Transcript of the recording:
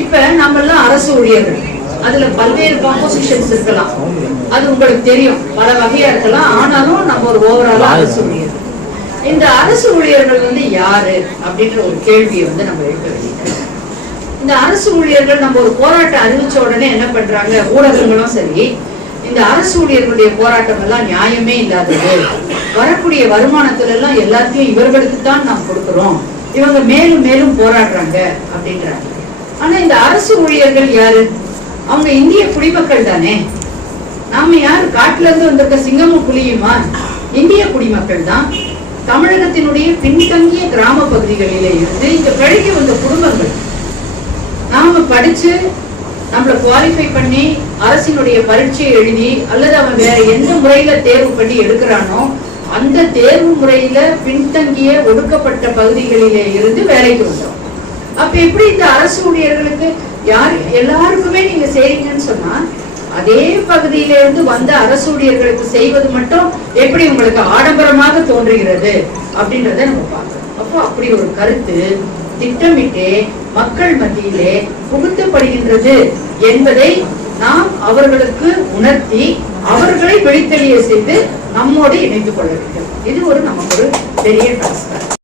இப்ப நம்ம எல்லாம் அரசு ஊழியர்கள், அதுல பல்வேறு காம்போசிஷன்ஸ் இருக்கலாம், அது உங்களுக்கு தெரியும், பல வகையா இருக்கலாம். ஆனாலும் நம்ம ஒரு ஓவராலா அரசு ஊழியர். இந்த அரசு ஊழியர்கள் யாரு அப்படின்ற ஒரு கேள்வியை நம்ம எழுப்ப வேண்டியது. இந்த அரசு ஊழியர்கள் நம்ம ஒரு போராட்டம் அறிவிச்ச உடனே என்ன பண்றாங்க, ஊடகங்களும் சரி, இந்த அரசு ஊழியர்களுடைய போராட்டம் எல்லாம் நியாயமே இல்லாதது, வரக்கூடிய வருமானத்துல எல்லாம் எல்லாத்தையும் இவர்களுக்கு தான் நாம் கொடுக்கிறோம், இவங்க மேலும் மேலும் போராடுறாங்க அப்படின்றாங்க. ஆனா இந்த அரசு ஊழியர்கள் யாரு? அவங்க இந்திய குடிமக்கள் தானே. நாம யாரு காட்டுல இருந்து வந்திருக்க சிங்கமும் புலியுமா? இந்திய குடிமக்கள் தான். தமிழகத்தினுடைய பின்தங்கிய கிராம பகுதிகளிலே இருந்து இந்த பிழைக்கு வந்த குடும்பங்கள். நாம படிச்சு நம்மள குவாலிஃபை பண்ணி அரசினுடைய பரீட்சையை எழுதி அல்லது அவன் வேற எந்த முறையில தேர்வு பண்ணி எடுக்கிறானோ அந்த தேர்வு முறையில பின்தங்கிய ஒடுக்கப்பட்ட பகுதிகளிலே இருந்து வேலைக்கு வந்தோம். அப்ப எப்படி இந்த அரசு ஊழியர்களுக்கு யார் எல்லாருக்குமே நீங்க செய்றீங்கன்னு சொன்னா, அதே பகுதியில இருந்து வந்த அரசு ஊழியர்களுக்கு செய்வது மட்டும் எப்படி உங்களுக்கு ஆடம்பரமாக தோன்றுகிறது அப்படின்றத நம்ம பார்க்கணும். அப்போ அப்படி ஒரு கருத்து திட்டமிட்டே மக்கள் மத்தியிலே புகுத்தப்படுகின்றது என்பதை நாம் அவர்களுக்கு உணர்த்தி அவர்களை வெளித்தெளிய செய்து நம்மோடு இணைத்துக் கொள்ள வேண்டும். இது நமக்கு ஒரு பெரிய டாஸ்க்.